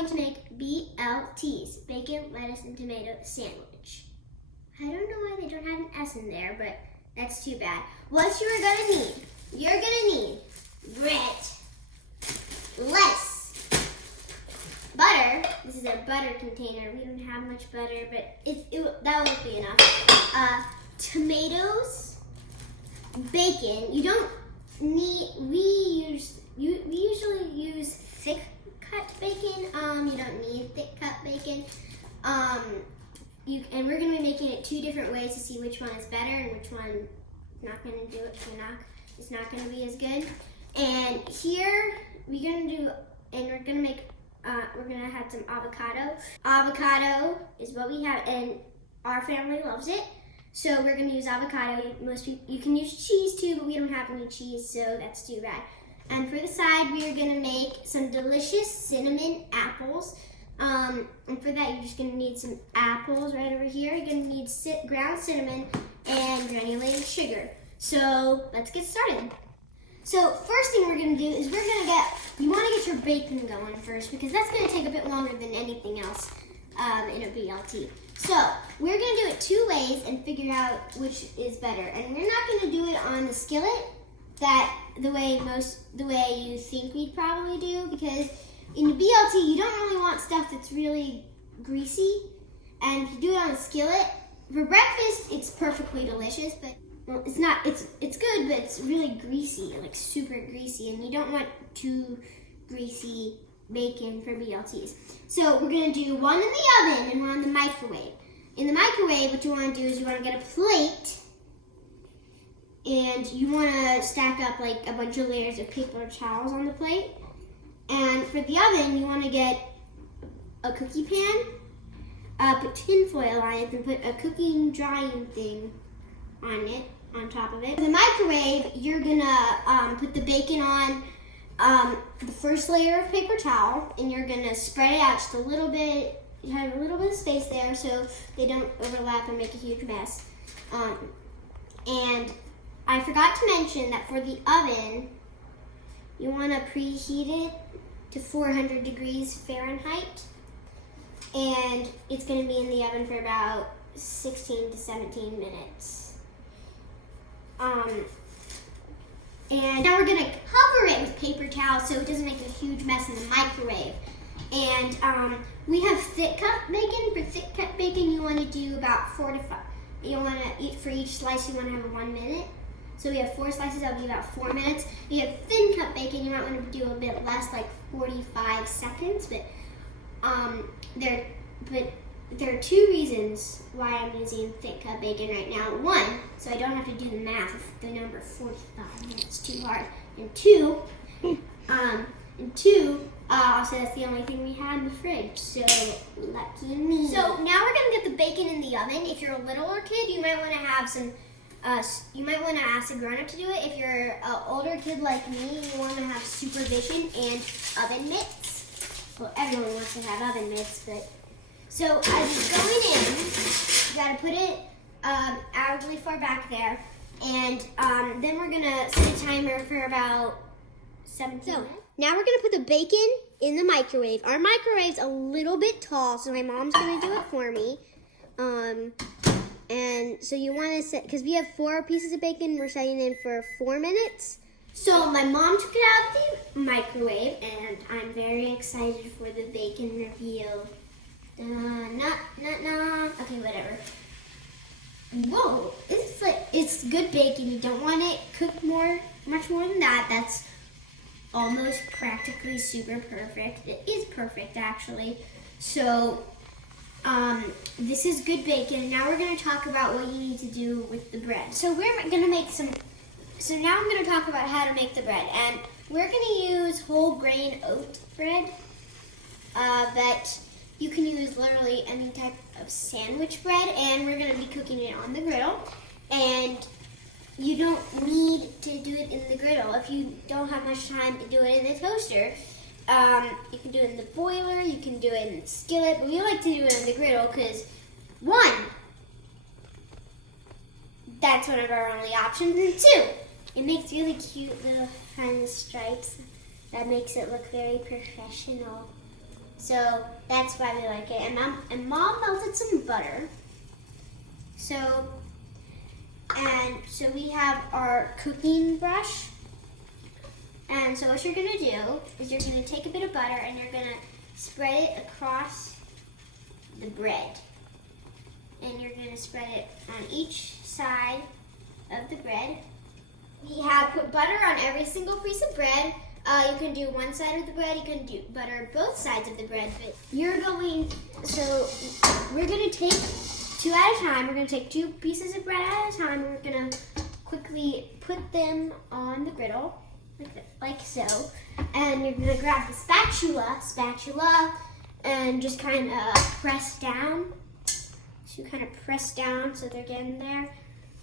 going to make BLTs, bacon, lettuce, and tomato sandwich. I don't know why they don't have an S in there, but that's too bad. What you're gonna need, bread, lettuce, butter. This is a butter container. We don't have much butter, but that won't be enough. Tomatoes, bacon. You don't need. We usually use thick cut bacon. You don't need thick cut bacon. And we're going to be making it two different ways to see which one is better and which one is not going to do it. It's not going to be as good. And here we're going to have some avocado. Avocado is what we have, and our family loves it. So we're going to use avocado. Most people, you can use cheese too, but we don't have any cheese, so that's too bad. And for the side, we are going to make some delicious cinnamon apples. And for that, you're just going to need some apples right over here. You're going to need ground cinnamon and granulated sugar. So let's get started. So first thing we're going to do is you want to get your bacon going first, because that's going to take a bit longer than anything else in a BLT. So we're going to do it two ways and figure out which is better. And we're not going to do it on the skillet the way you think we'd probably do, because in the BLT you don't really want stuff that's really greasy. And if you do it on a skillet, for breakfast it's perfectly delicious, but well, it's not. It's good, but it's really greasy, like super greasy, and you don't want too greasy bacon for BLTs. So we're gonna do one in the oven and one in the microwave. In the microwave, what you want to do is you want to get a plate, and you want to stack up like a bunch of layers of paper towels on the plate. And for the oven, you want to get a cookie pan, put tin foil on it, and put a cooking drying thing on top of it. For the microwave, you're gonna put the bacon on the first layer of paper towel, and you're gonna spread it out just a little bit. You have a little bit of space there so they don't overlap and make a huge mess. And I forgot to mention that for the oven, you want to preheat it to 400 degrees Fahrenheit, and it's going to be in the oven for about 16 to 17 minutes. And now we're going to cover it with paper towel so it doesn't make a huge mess in the microwave. And we have thick cut bacon. For thick cut bacon, you want to do about 4 to 5. You want to eat for each slice. You want to have 1 minute. So we have 4 slices. That'll be about 4 minutes. You have thin cut bacon. You might want to do a bit less, like 45 seconds. But there are two reasons why I'm using thick cut bacon right now. One, so I don't have to do the math of the number 45 minutes. Too hard. And two, also that's the only thing we had in the fridge, so lucky me. So now we're gonna get the bacon in the oven. If you're a littler kid, you might want to have some. You might want to ask a grown-up to do it. If you're an older kid like me, you want to have supervision and oven mitts. Well, everyone wants to have oven mitts, but so as it's going in, you gotta put it out really far back there, and then we're gonna set a timer for about 17 minutes. Now we're gonna put the bacon in the microwave. Our microwave's a little bit tall, so my mom's gonna do it for me. And so you want to set, because we have 4 pieces of bacon, we're setting in for 4 minutes. So my mom took it out of the microwave, and I'm very excited for the bacon reveal. Okay, whatever. Whoa, it's good bacon. You don't want it cooked much more than that. That's almost practically super perfect. It is perfect, actually. So this is good bacon, and now we're going to talk about what you need to do with the bread. So we're going to make some. So now I'm going to talk about how to make the bread, and we're going to use whole grain oat bread, but you can use literally any type of sandwich bread, and we're going to be cooking it on the griddle. And you don't need to do it in the griddle. If you don't have much time to do it in the toaster, you can do it in the boiler, you can do it in the skillet, but we like to do it on the griddle because, one, that's one of our only options, and two, it makes really cute little kind of stripes that makes it look very professional. So that's why we like it. And Mom melted some butter. So we have our cooking brush. And so what you're gonna do is you're gonna take a bit of butter and you're gonna spread it across the bread. And you're gonna spread it on each side of the bread. We have put butter on every single piece of bread. You can do one side of the bread, you can do butter both sides of the bread, but so we're gonna take 2 at a time. We're gonna take 2 pieces of bread at a time. We're gonna quickly put them on the griddle, like so. And you're gonna grab the spatula, and just kind of press down. So you kind of press down so they're getting there.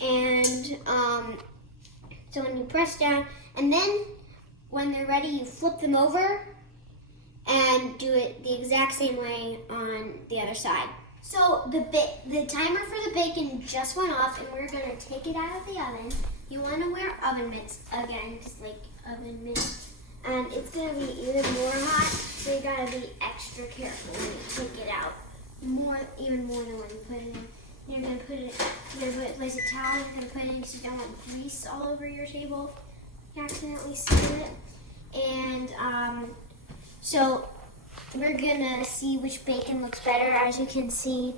And so when you press down, and then when they're ready, you flip them over and do it the exact same way on the other side. So the timer for the bacon just went off, and we're gonna take it out of the oven. You wanna wear oven mitts again, just like oven mitts. And it's gonna be even more hot, so you gotta be extra careful when you take it out. Even more than when you put it in. You're gonna place a towel, you're gonna put it in so you don't want grease all over your table. You accidentally spill it. And so we're gonna see which bacon looks better. As you can see,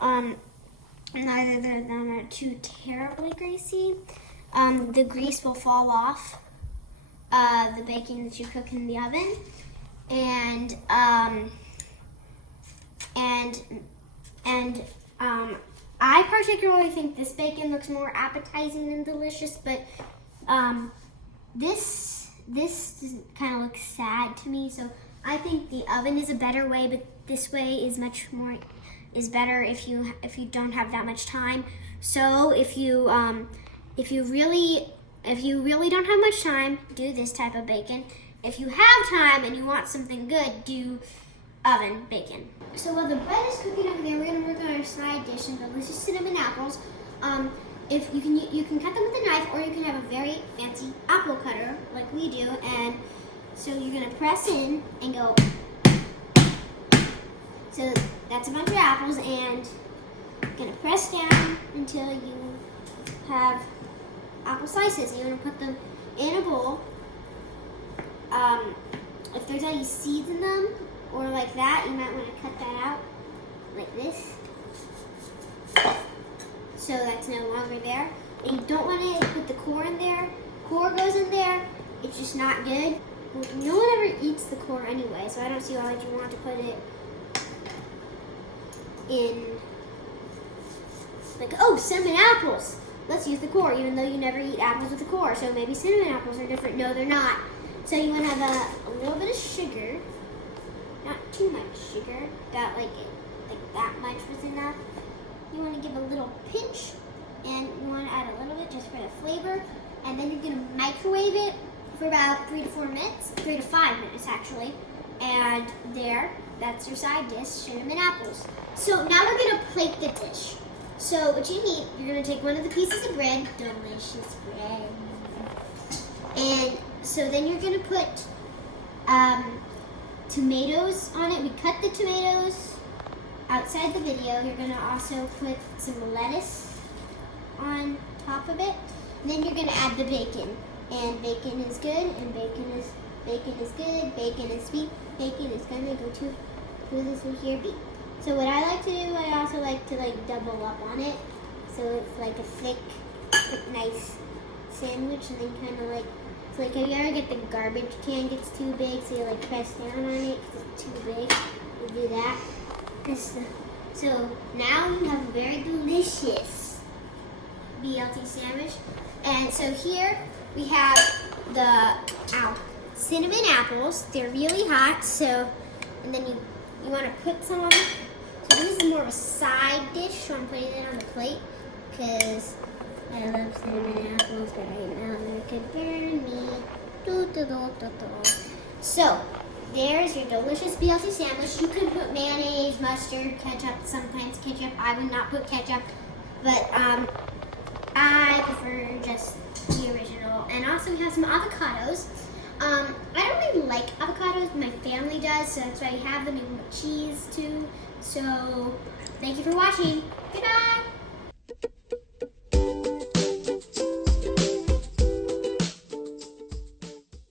neither of them are too terribly greasy. The grease will fall off the bacon that you cook in the oven. And I particularly think this bacon looks more appetizing and delicious, but this kind of looks sad to me. So I think the oven is a better way, but this way is better if you don't have that much time. So if you really don't have much time, do this type of bacon. If you have time and you want something good, do oven bacon. So while the bread is cooking over there, we're gonna work on our side dish, and delicious cinnamon apples. If you can cut them with a knife, or you can have a very fancy apple cutter like we do. And so you're gonna press in and go. So that's a bunch of apples, and you're gonna press down until you have apple slices. You wanna put them in a bowl. If there's any seeds in them, or like that, you might want to cut that out, like this. So that's no longer there. And you don't want to put the core in there. Core goes in there, it's just not good. No one ever eats the core anyway, so I don't see why you want to put it in, like, oh, cinnamon apples. Let's use the core, even though you never eat apples with the core. So maybe cinnamon apples are different. No, they're not. So you want to have a little bit of sugar. Not too much sugar, got like that much was enough. You want to give a little pinch, and you want to add a little bit just for the flavor, and then you're going to microwave it for about 3 to 4 minutes, 3 to 5 minutes actually, and that's your side dish, cinnamon apples. So now we're going to plate the dish. So what you need, you're going to take one of the pieces of bread, delicious bread, and so then you're going to put tomatoes on it. We cut the tomatoes outside the video. You're going to also put some lettuce on top of it. And then you're going to add the bacon. And bacon is good, and bacon is good, bacon is sweet, bacon is going to go to this one here beat. So what I like to do, I also like to double up on it. So it's like a thick, nice sandwich, and then kind of like, so like if you ever get the garbage can gets too big, so you press down on it because it's too big, you do that. So now you have a very delicious BLT sandwich. And so here we have the cinnamon apples. They're really hot, so, and then you want to put some on it. So this is more of a side dish, so I'm putting it on the plate because I love cinnamon apples, but right now they could burn me. So, there's your delicious BLT sandwich. You can put mayonnaise, mustard, ketchup, sometimes ketchup. I would not put ketchup, but I prefer just the original. And also we have some avocados. I don't really like avocados, but my family does, so that's why I have them, and cheese too. So, thank you for watching. Goodbye!